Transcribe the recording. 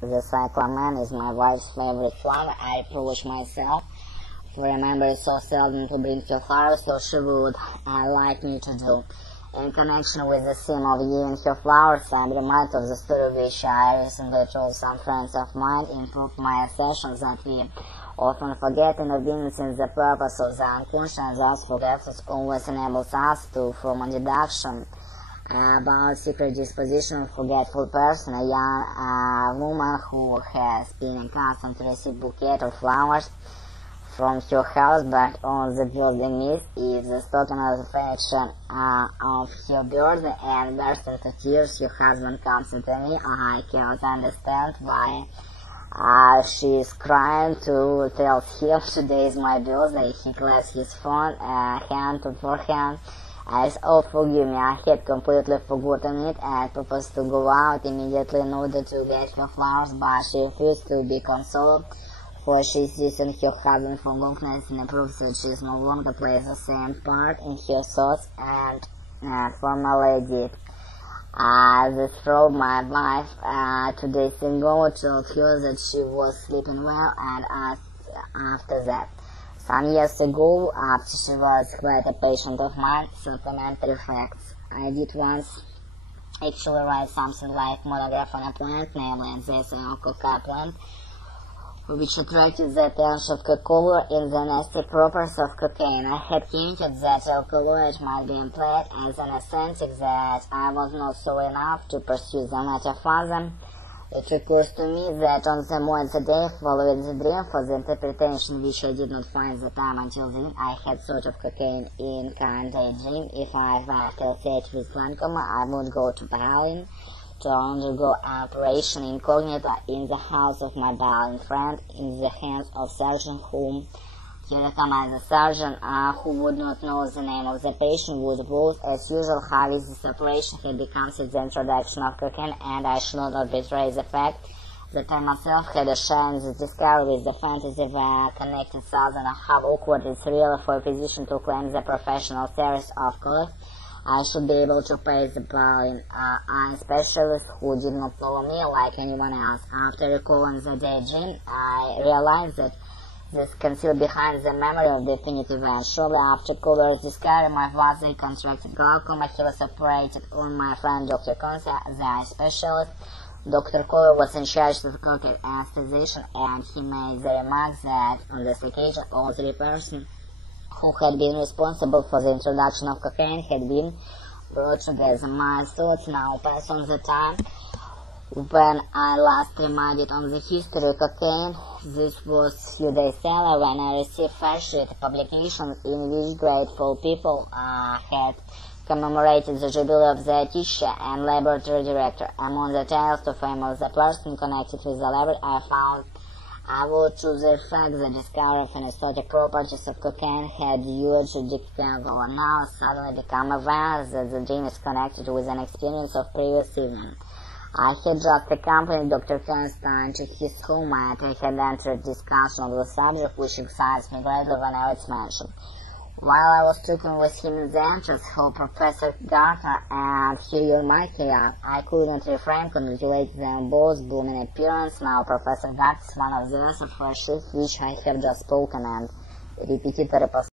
The cyclamen is my wife's favorite flower. I approach myself, for remember it's so seldom to bring her flowers, so she would like me to do. In connection with the theme of giving her flowers, I'm reminded of the story which I recently told some friends of mine in proof of my assertions that we often forget in obedience in the purpose of the unconscious, and thus forgetfulness always enables us to form a deduction about secret disposition of forgetful person, a young woman who has been accustomed to receive bouquet of flowers from her husband on the birthday miss is the token of affection of her birthday, and burst into tears. Her husband comes into me. I cannot understand why she is crying to tell him today is my birthday. He claps his phone hand to forehead. I said, oh, forgive me, I had completely forgotten it. I proposed to go out immediately in order to get her flowers, but she refused to be consoled, for she sees in her husband forgiveness and proves that she no longer plays the same part in her thoughts and formerly did. This drove my wife 2 days ago, told her that she was sleeping well, and asked after that. Some years ago, after she was quite a patient of mine, supplementary facts. I did once actually write something like monograph on a plant, namely the coca plant, which attracted the attention of Coca-Cola in the nasty properties of cocaine. I had hinted that alkaloid might be employed as an anesthetic, that I was not so enough to pursue the matter further. It occurs to me that on the morning the day following the dream, for the interpretation which I did not find the time until then, I had thought of cocaine in kind daydream. If I were affiliated with glaucoma, I would go to Berlin to undergo operation incognito in the house of my darling friend, in the hands of surgeon whom he recommended. The surgeon who would not know the name of the patient would vote as usual how this operation had become since the introduction of cocaine, and I should not betray the fact that I myself had a share in the discovery with the fantasy were connected thousand of how awkward it's really for a physician to claim the professional service of course. I should be able to pay the Berlin eye specialist who did not know me like anyone else. After recalling the daydream, I realized that this concealed behind the memory of definitive event. Shortly after Kohler's discovery, my father contracted glaucoma. He was operated on my friend Dr. Conce, the eye specialist. Dr. Kohler was in charge of cocaine anesthesia, and he made the remark that on this occasion all three persons who had been responsible for the introduction of cocaine had been brought together. My thoughts now pass on the time when I last reminded on the history of cocaine. This was few days later when I received fascist publications in which grateful people had commemorated the jubilee of the teacher and laboratory director. Among the titles to fame of the person connected with the laboratory, I would choose the fact the discovery of anesthetic properties of cocaine had huge justifiable, and now suddenly become aware that the dream is connected with an experience of previous evening. I had just accompanied Dr. Feinstein to his home, and I had entered discussion of the subject, which excites me greatly whenever it's mentioned. While I was talking with him in the entrance hall, Professor Gartner and Hillier Michael, I couldn't refrain congratulating them both blooming appearance. Now Professor Gartner is one of the best of friendships which I have just spoken, and repetitor